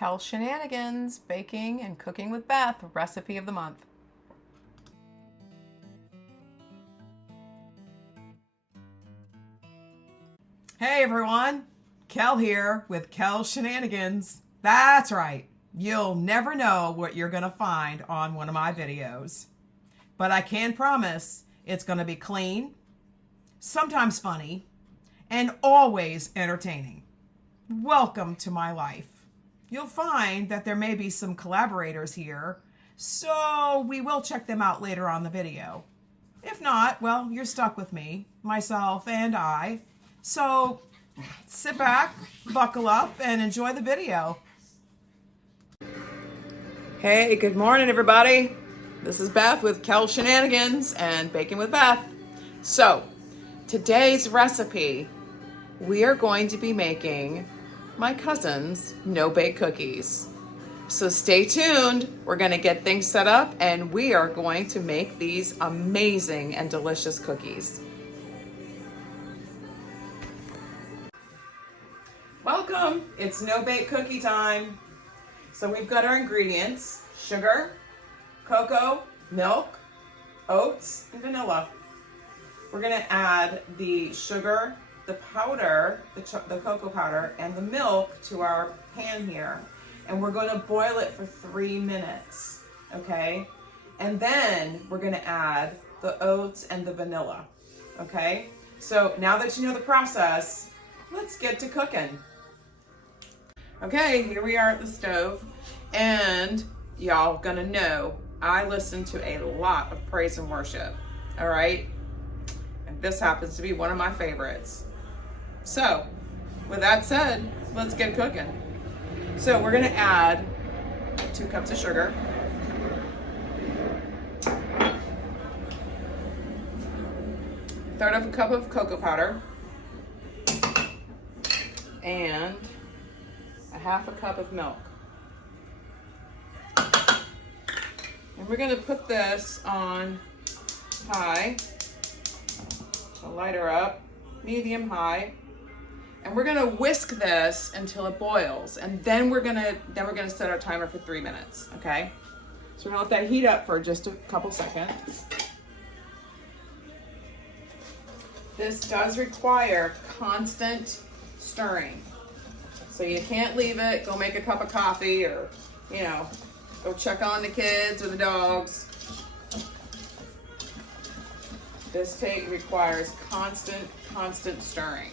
Kells Shenanigans, baking and cooking with Beth, recipe of the month. Hey everyone, Kel here with Kells Shenanigans. That's right, you'll never know what you're gonna find on one of my videos. But I can promise it's gonna be clean, sometimes funny, and always entertaining. Welcome to my life. You'll find that there may be some collaborators here, so we will check them out later on the video. If not, well, you're stuck with me, myself, and I. So sit back, buckle up, and enjoy the video. Hey, good morning, everybody. This is Beth with Kells Shenanigans and Baking with Beth. So, today's recipe, we are going to be making my cousin's no-bake cookies. So stay tuned. We're going to get things set up and we are going to make these amazing and delicious cookies. Welcome. It's no-bake cookie time. So we've got our ingredients: sugar, cocoa, milk, oats, and vanilla. We're going to add the sugar, the powder, the cocoa powder, and the milk to our pan here. And we're going to boil it for 3 minutes, okay? And then we're going to add the oats and the vanilla, okay? So now that you know the process, let's get to cooking. Okay, here we are at the stove, and y'all gonna know I listen to a lot of praise and worship, all right? And this happens to be one of my favorites. So, with that said, let's get cooking. So we're gonna add 2 cups of sugar, third of a cup of cocoa powder, and a half a cup of milk. And we're gonna put this on high, to light her up, medium high. And we're gonna whisk this until it boils, and then we're gonna set our timer for 3 minutes, okay? So we're gonna let that heat up for just a couple seconds. This does require constant stirring. So you can't leave it, go make a cup of coffee, or, you know, go check on the kids or the dogs. This requires constant stirring.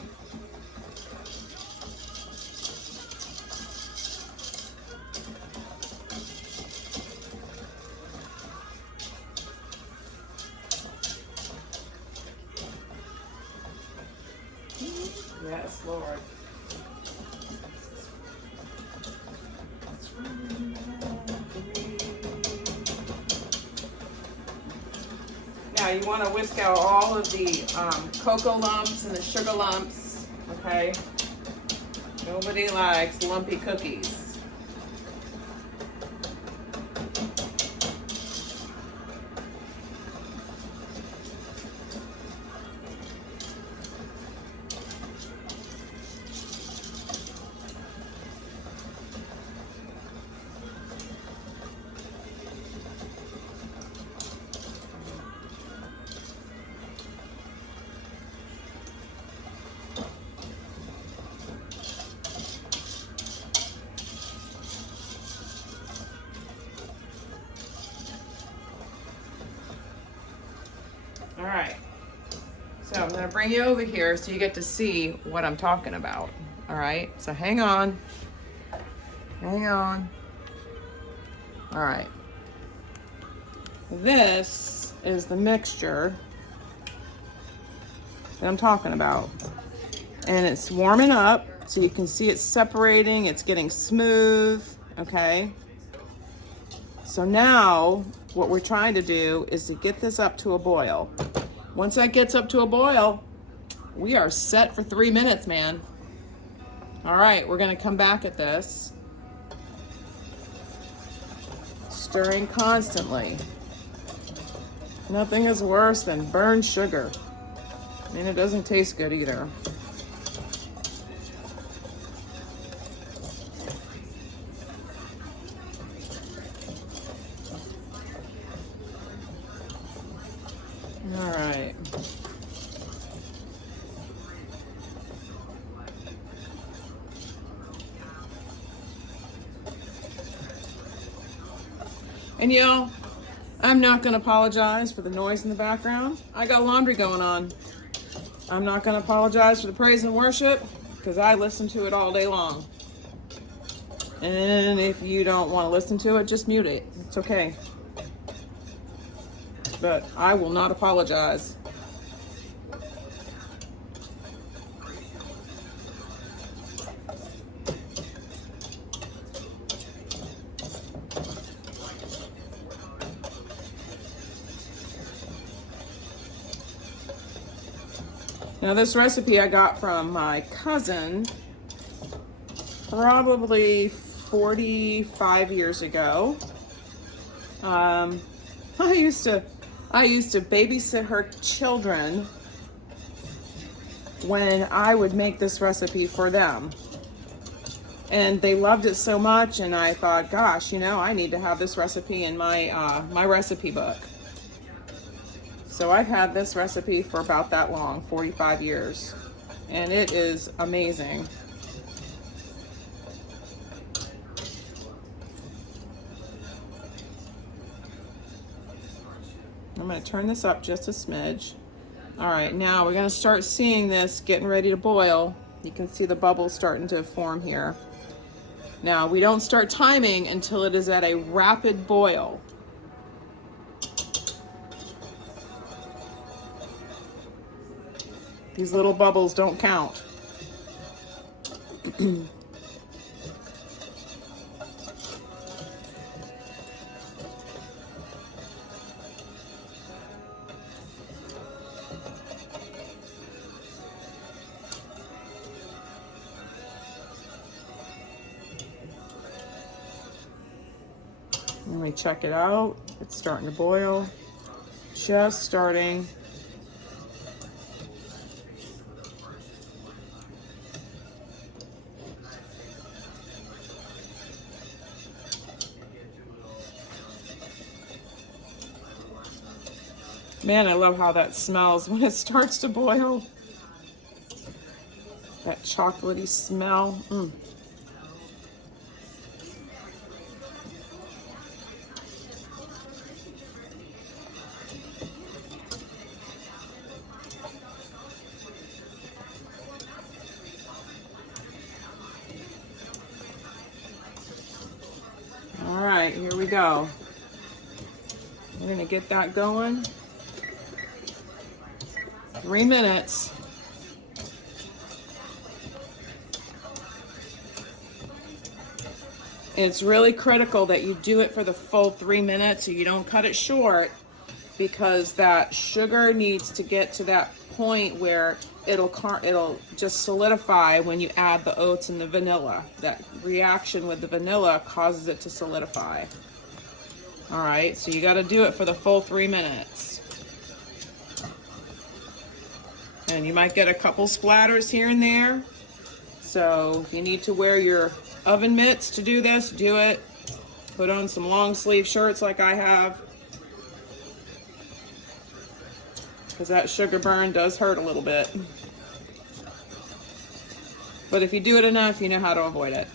Yes, Lord. Now you want to whisk out all of the cocoa lumps and the sugar lumps, okay? Nobody likes lumpy cookies. All right, so I'm gonna bring you over here so you get to see what I'm talking about. All right, so hang on. All right, this is the mixture that I'm talking about. And it's warming up, so you can see it's separating, it's getting smooth, okay? So now, what we're trying to do is to get this up to a boil. Once that gets up to a boil, we are set for 3 minutes, man. All right, we're gonna come back at this. Stirring constantly. Nothing is worse than burned sugar. And it doesn't taste good either. And I'm not going to apologize for the noise in the background. I got laundry going on. I'm not going to apologize for the praise and worship because I listen to it all day long. And if you don't want to listen to it, just mute it. It's okay. But I will not apologize. Now this recipe I got from my cousin probably 45 years ago. I used to babysit her children when I would make this recipe for them. And they loved it so much, and I thought, gosh, I need to have this recipe in my my recipe book. So I've had this recipe for about that long, 45 years, and it is amazing. I'm going to turn this up just a smidge. All right, now we're going to start seeing this getting ready to boil. You can see the bubbles starting to form here. Now, we don't start timing until it is at a rapid boil. These little bubbles don't count. Let me check it out. It's starting to boil. Just starting. Man, I love how that smells when it starts to boil. That chocolatey smell. All right, here we go. We're gonna get that going. 3 minutes. It's really critical that you do it for the full 3 minutes so you don't cut it short, because that sugar needs to get to that point where it'll just solidify when you add the oats and the vanilla. That reaction with the vanilla causes it to solidify. All right, so you got to do it for the full 3 minutes. And you might get a couple splatters here and there. So if you need to wear your oven mitts to do this, do it. Put on some long sleeve shirts like I have, because that sugar burn does hurt a little bit. But if you do it enough, you know how to avoid it.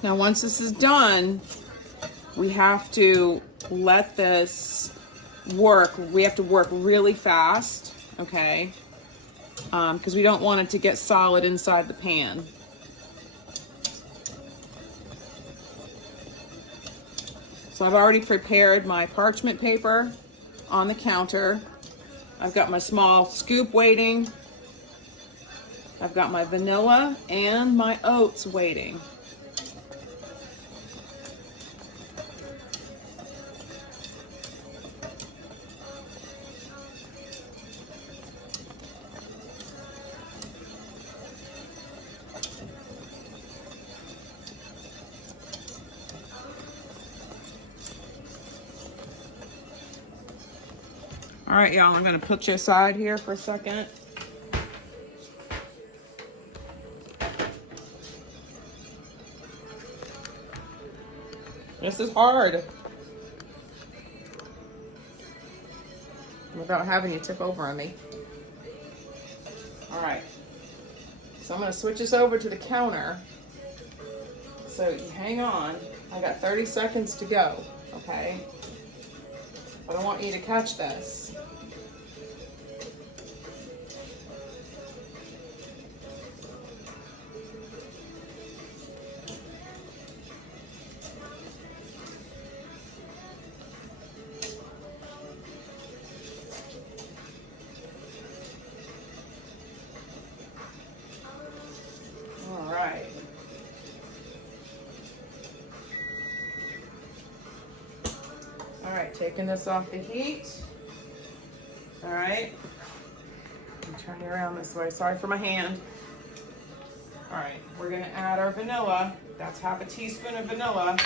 Now, once this is done, we have to let this work. We have to work really fast, okay? Because we don't want it to get solid inside the pan. So I've already prepared my parchment paper on the counter. I've got my small scoop waiting. I've got my vanilla and my oats waiting. All right, y'all, I'm gonna put you aside here for a second. This is hard. Without having you tip over on me. All right. So I'm gonna switch this over to the counter. So you hang on. I got 30 seconds to go, okay? But I want you to catch this. All right. All right, taking this off the heat. All right. I'm turning around this way. Sorry for my hand. All right, we're gonna add our vanilla. That's half a teaspoon of vanilla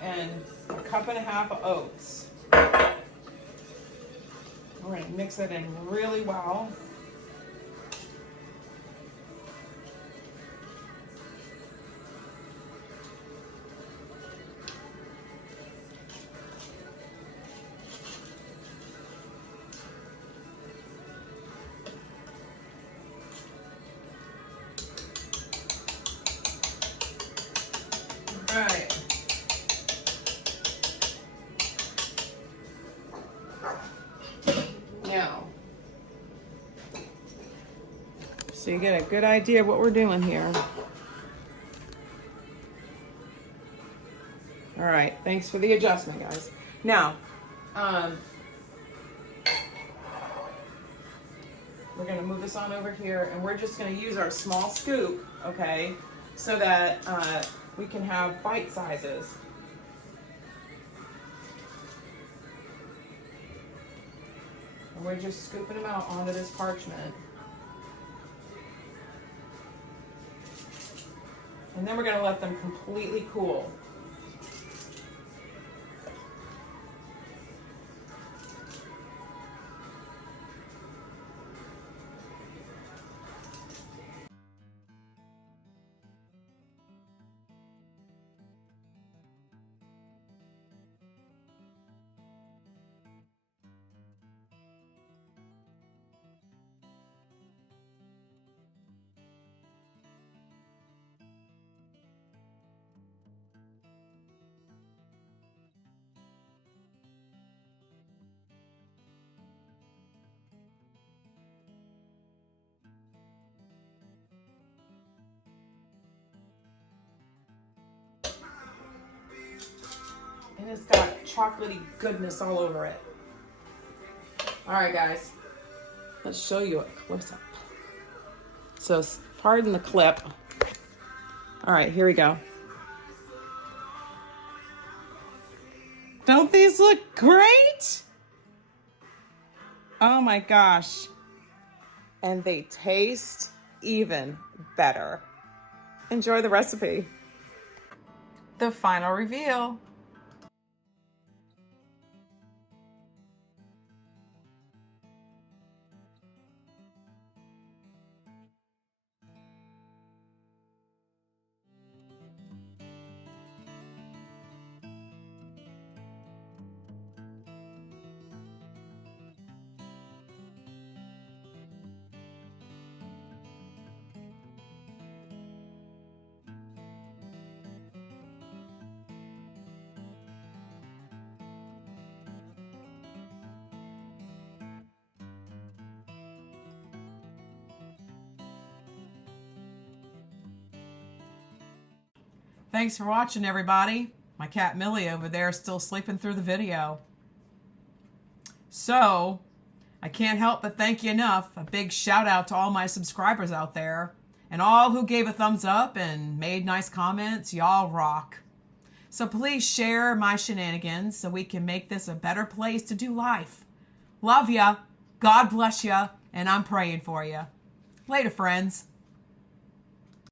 and a cup and a half of oats. We're gonna mix it in really well. All right. Now, so you get a good idea of what we're doing here. All right, thanks for the adjustment, guys. Now, we're gonna move this on over here, and we're just gonna use our small scoop, okay, so that we can have bite sizes. And we're just scooping them out onto this parchment. And then we're gonna let them completely cool. And it's got chocolatey goodness all over it. All right, guys, let's show you a close-up. So pardon the clip. All right, here we go. Don't these look great? Oh my gosh. And they taste even better. Enjoy the recipe. The final reveal. Thanks for watching, everybody. My cat Millie over there is still sleeping through the video. So, I can't help but thank you enough. A big shout out to all my subscribers out there and all who gave a thumbs up and made nice comments. Y'all rock. So please share my shenanigans so we can make this a better place to do life. Love ya. God bless ya. And I'm praying for ya. Later, friends.